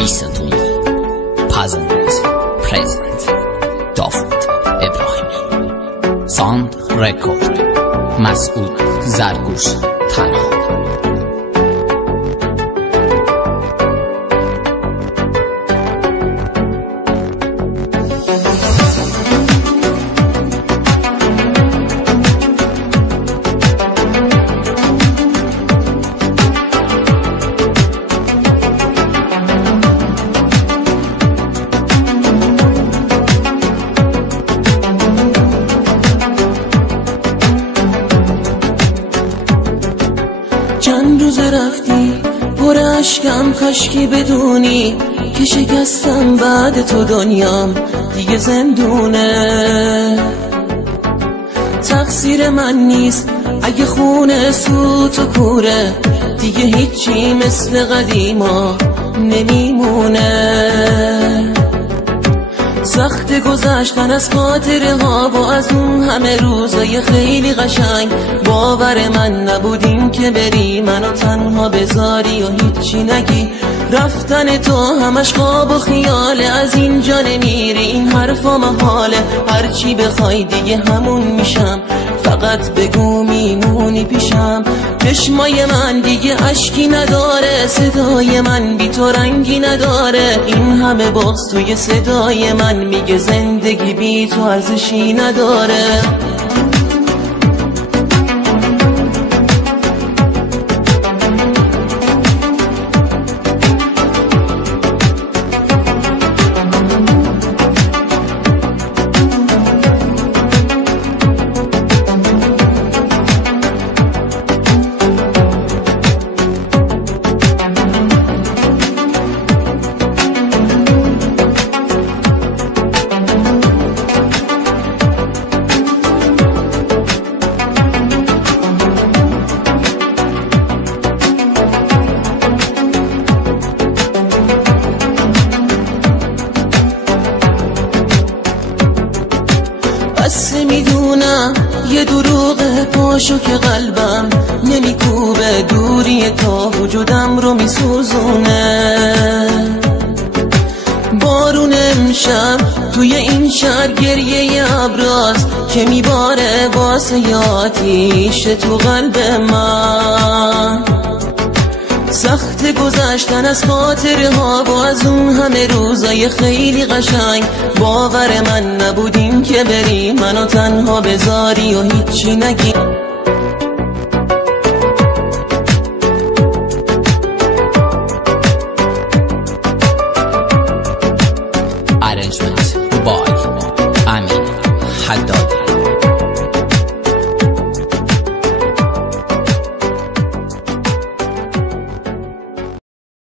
Listen to me. Present, present. داوود ابراهیمی. ساند رکورد. مسعود زرگوش تنها. چند روز رفتی پر اشکم، کاشکی بدونی که شکستم بعد تو دنیام دیگه زندونه. تقصیر من نیست اگه خونه سوت و کوره، دیگه هیچی مثل قدیما نمیمونه. سخت گذشتن از خاطره ها و از اون همه روزای خیلی قشنگ. باور من نبودیم که بری منو تنها بذاری و هیچی نگی. رفتن تو همش خواب و خیاله، از اینجا نمیری این حرفا محاله. هرچی بخوای دیگه همون میشم، فقط بگو میمونی پیشم. چشمای من دیگه اشکی نداره، صدای من بی تو رنگی نداره. این همه بغض توی صدای من میگه زندگی بی تو ارزشی نداره. بس میدونم یه دروغه، پاشو که قلبم نمیکوبه. دوری تا وجودم رو میسوزونه. بارون امشب توی این شهر گریه ابراست که میباره واسه آتیش تو قلب من. سخت گذشتن از خاطره ها و از اون همه روزای خیلی قشنگ. باور من نبودیم که بری منو تنها بذاری و هیچی نگی. Arrangement by